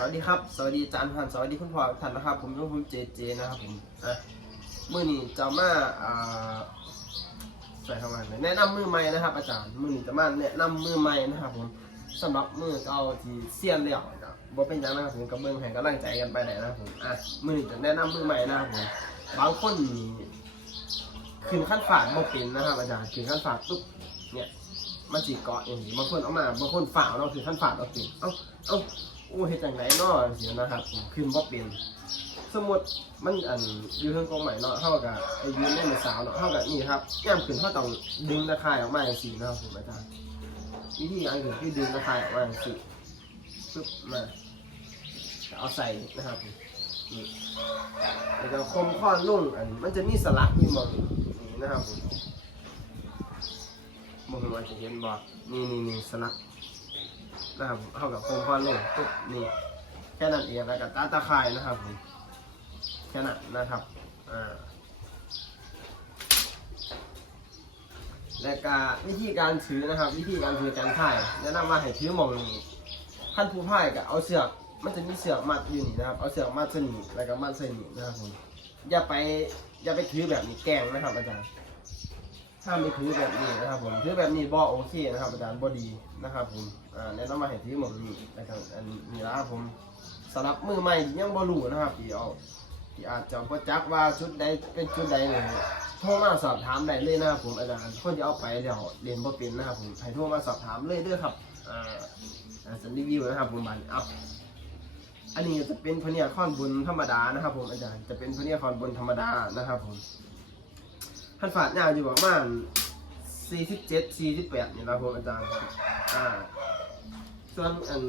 สวัสดีครับ สวัสดีอาจารย์พันสวัสดีคุณพ่อท่านนะครับ ผมผมเจเจนะครับผมอะมือนี้จะมาอ่าใส่คำว่าอะไรแนะนำมือใหม่นะครับ อาจารย์มือนี้จะมาแนะนำมือใหม่นะครับ ผมสำหรับมือเก่าที่เซียนแล้วนะบบ่เป็นยังนะครับผมกับเบิ่งให้กำลังใจกันไปได้นะครับผมอะมือนี้จะแนะนำมือใหม่นะครับผมบางคนนี่ขึ้นขั้นฝาดบ่เป็นนะครับ อาจารย์ขึ้นขั้นฝาดปุ๊บเนี่ยมันสีเกาะอย่างนี้บางคนเอามาบางคนฝ่าเราคือขั้นฝาดเราเป็นเอ้าเอ้า อ้เฮ็ดจังไหนเนาะเสียนะครับขึ้นบ่เป็นสมมติมันอันอยู่เทิงกองใหม่เนาะเท่ากับไอ้ยืนเล่นในสาวเนาะเท่ากับนี่ครับแก้มขึ้นเท่าต้องดึงตะข่ายออกมาอย่างสีนะครับผมอาจารย์วิธีการขึ้นคือดึงตะข่ายออกมาอย่างสีปึ๊บมาเอาใส่นะครับนี่แล้วก็คมข้อนุ่งอันมันจะมีสลักอยู่มองนี่นะครับผมมองว่าจะเห็นบ่นี่นี่นี่สลัก นะครับเขากับโคมควันลงปุ๊บนี่แค่นั้นเองแล้วกับตาตาข่ายนะครับผมแค่นั้นนะครับอ่าและกาวิธีการถือนะครับ วิธีการถือการถ่ายแนะนำว่าให้ถือหมองนี้ขั้นผู้พ่ายกับเอาเสือกมันจะมีเสือกมัดอยู่นี่นะครับ เอาเสือกมัดสนนี้แล้วก็มัดสนนี้นะครับผมอย่าไปอย่าไปถือแบบนี้แกงนะครับอาจารย์ ถ้าไม่ถือแบบนี้นะครับผมถือแบบนี้บ่โอเคนะครับอาจารย์บ่ดีนะครับผมอ่าแนะนำมาให้ถือหมองนี้นะครับอันนี้นะครับผมสำหรับมือใหม่ยังบ่รู้นะครับที่เอาที่อาจจะบ่จักว่าชุดใดเป็นชุดใดเนี่ยโทรมาสอบถามได้เลยนะครับผมอาจารย์คนที่เอาไปเดี๋ยวเรียนบ่เป็นนะครับผมให้โทรมาสอบถามเลยเด้อครับอ่าสันรีวิวนะครับผมบันเอาอันนี้จะเป็นพเนียคอนบุญธรรมดานะครับ ผมอาจารย์จะเป็นพเนียคอนบุญธรรมดานะครับผม ท่านฝาดยาวอยู่ประมาณ47 48นี่นะครับผมอาจารย์อ่าส่วนอัน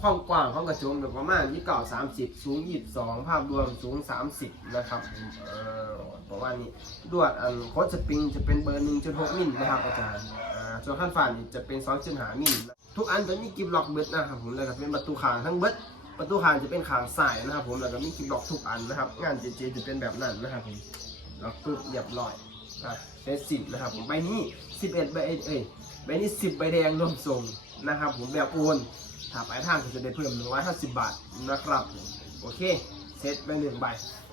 ความกว้างของกระจกเนี่ยประมาณ29 30 สูง 22 ภาพรวมสูง 30 นะครับผมเอ่อประมาณนี้ดวดอันโคดสปริงจะเป็นเบอร์ 1.6 มิลนะครับอาจารย์อ่าส่วนขั้นฝาดนี่จะเป็น 2.5 มิลนะทุกอันจะมีกิบล็อกเบิดนะครับผมแล้วก็เป็นประตูขางทั้งเบิดประตูขางจะเป็นขางสายนะครับผมแล้วก็มีกิบล็อกทุกอันนะครับ งานเจเจจะเป็นแบบนั้นนะครับผมล็อกปุ๊บเรียบร้อย อะเป็นสิบนะครับผมใบนี้สิบเอ็ดใบเอ้ยใบนี้สิบใบแดงรวมส่งนะครับ ผมแบบโอนถ้าไปทางก็จะได้เพิ่มหนึ่งร้อยห้าสิบบาทนะครับผมโอเคเซตไปหนึ่งใบ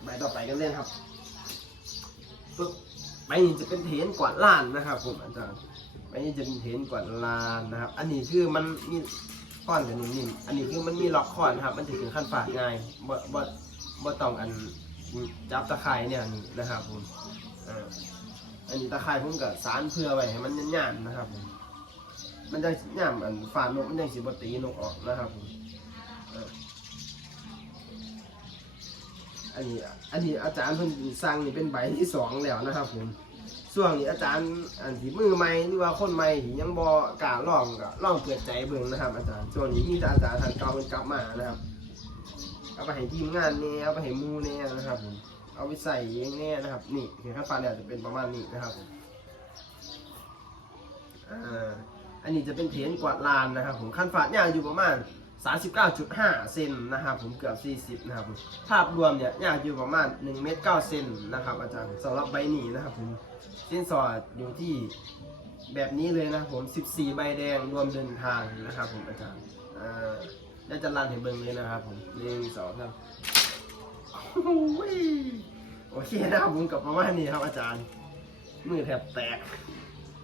ใบต่อไปกันเลยครับปึ๊บใบนี้จะเป็นเทนกวาดล้านนะครับ ผมอาจารย์ใบนี้จะเป็นเทนกวาดล้านนะครับ อันนี้คือมันมีข้อนกับนิ่มๆอันนี้คือมันมีล็อกข้อนะครับ มันถึงขั้นฝาดง่ายบ่บ่บ่ต้องอันจับตะไคร้เนี่ยนี่นะครับผมอ่า อันนี้ตะไคร้ผมกับสารเพื่อไว้ให้มันย่านๆนะครับผมมันจะย่ามอันฝานนกมันยังสิบตีนกออกนะครับผมอันนี้อันนี้อาจารย์เพิ่นสร้างนี่เป็นใบที่สองแล้วนะครับผมส่วนนี้อาจารย์อันที่มือใหม่หรือว่าคนใหม่ที่ยังบ่กล้าลองก็ลองเปิดใจเบิ่งนะครับ อาจารย์ส่วนนี้มีแต่อาจารย์ทางเก่าเป็นกลับมานะครับเอาไปให้ทีมงานเนี่ยเอาไปให้มูเนี่ยนะครับผม เอาไปใส่เองเนี่ยนะครับ นี่เขียนขั้นฟ้าเนี่ยจะเป็นประมาณนี้นะครับผมอันนี้จะเป็นเทนกวาดลานนะครับ ผมขั้นฟ้ายาวอยู่ประมาณ 39.5 เซนนะครับ ผมเกือบ 40 นะครับผมภาพรวมเนี่ยยาวอยู่ประมาณ1เมตร9เซนนะครับ อาจารย์สำหรับใบหนีนะครับ ผมสิ้นสอดอยู่ที่แบบนี้เลยนะผม 14 ใบแดงรวมเดินทางนะครับ ผมอาจารย์อ่าแล้จะรันให้เบิ่งเลยนะครับ ผมหนึ่งสองสาม โอ้ยโอเคนะครับผมกับประมาณนี้ครับอาจารย์ มือแทบแตก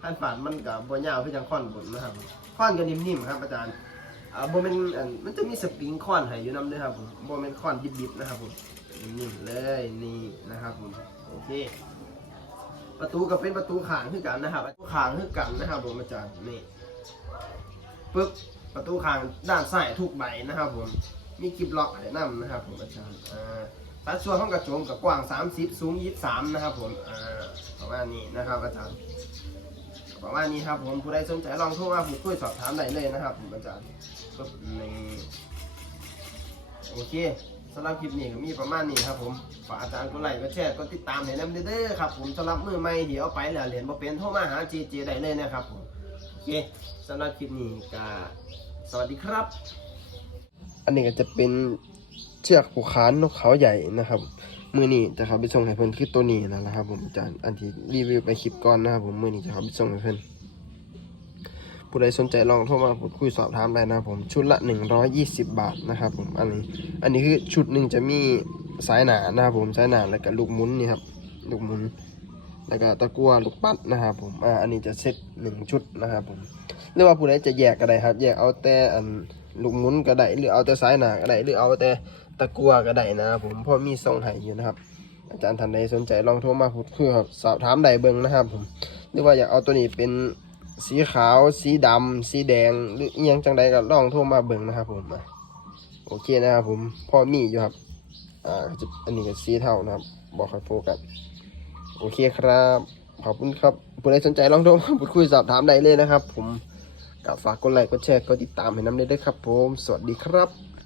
ขั้นฝันมันกับบนยาวเพื่อจังค่อนบนนะครับค่อนก็นิ่มๆครับอาจารย์อ่าโบเป็นมันจะมีสปริงค่อนให้อยู่น้ำด้วยครับผมโบเป็นค่อนดิบๆนะครับผมนิ่มๆเลยนี่นะครับผมโอเค ประตูก็เป็นประตูขางคือกันนะครับประตูขางคือกันนะครับผมอาจารย์นี่ปึ๊บประตูขางด้านซ้ายทุกใบนะครับผม มีกิบล็อกให้นำนะครับผมอาจารย์อ่าสัดส่วนของกระโจมกับกว้าง 30 สูง 23 นะครับผมประมาณนี้นะครับอาจารย์ประมาณนี้ครับผมผู้ใดสนใจลองโทรมาพูดคุยสอบถามได้เลยนะครับผมอาจารย์ก็ในโอเคสำหรับคลิปนี้ก็มีประมาณนี้ครับผมฝากอาจารย์กดไลค์กดแชร์กดติดตามให้นำเด้อครับผมสำหรับมือใหม่เดี๋ยวเอาไปแล้วเหรียนบ่เป็นโทรมาหาเจเจได้เลยนะครับผมโอเคสำหรับคลิปนี้ก็สวัสดีครับ อันนี้ก็จะเป็นเชือกผูกขานนกเขาใหญ่นะครับ มือนี้จะเขาไปส่งให้เพิ่อนคือตัวนี้นะครับ ผมอาจารย์อันที่รีวิวไปคลิปก่อนนะครับ ผมมือนี้จะเขาไปส่งให้เพิ่อนผู้ใดสนใจลองโทรมาพูดคุยสอบถามได้นะครับผมชุดละ 120 บาทนะครับ ผมอันนี้ อันนี้คือชุดหนึ่งจะมีสายหนานะครับผมสายหนาแล้วก็ลูกมุนนี่ครับลูกมุนแล้วก็ตะกั่วลูกปัดนะครับผมอ่าอันนี้จะเซตหนึ่งชุดนะครับผมหรือว่าผู้ใดจะแยกก็ได้ครับ แยกเอาแต่อัน ลูกหมุนก็ได้หรือเอาแต่สายหนาก็ได้หรือเอาแต่ตะกัวก็ได้นะครับผมพราะมีทรงให้อยู่นะครับ อาจารย์ท่านใดสนใจลองโทรมาพูดคุยครับสอบถามใดเบิ่งนะครับผมหรือว่าอยากเอาตัวนี้เป็นสีขาว สีดำ สีแดง หรืออหยังจังใดก็ลองโทรมาเบิ่งนะครับผมโอเคนะครับผมพ่อมีอยู่ครับ อ่าจะอันนี้ก็สีเทานะครับ บอกค่อยโฟกัสโอเคครับ ขอบคุณครับผู้ใดสนใจลองโทรมาพูดคุยสอบถามได้เลยนะครับ ผม กับฝากกดไลค์กดแชร์กดติดตามให้น้ำได้ด้วยครับผม สวัสดีครับ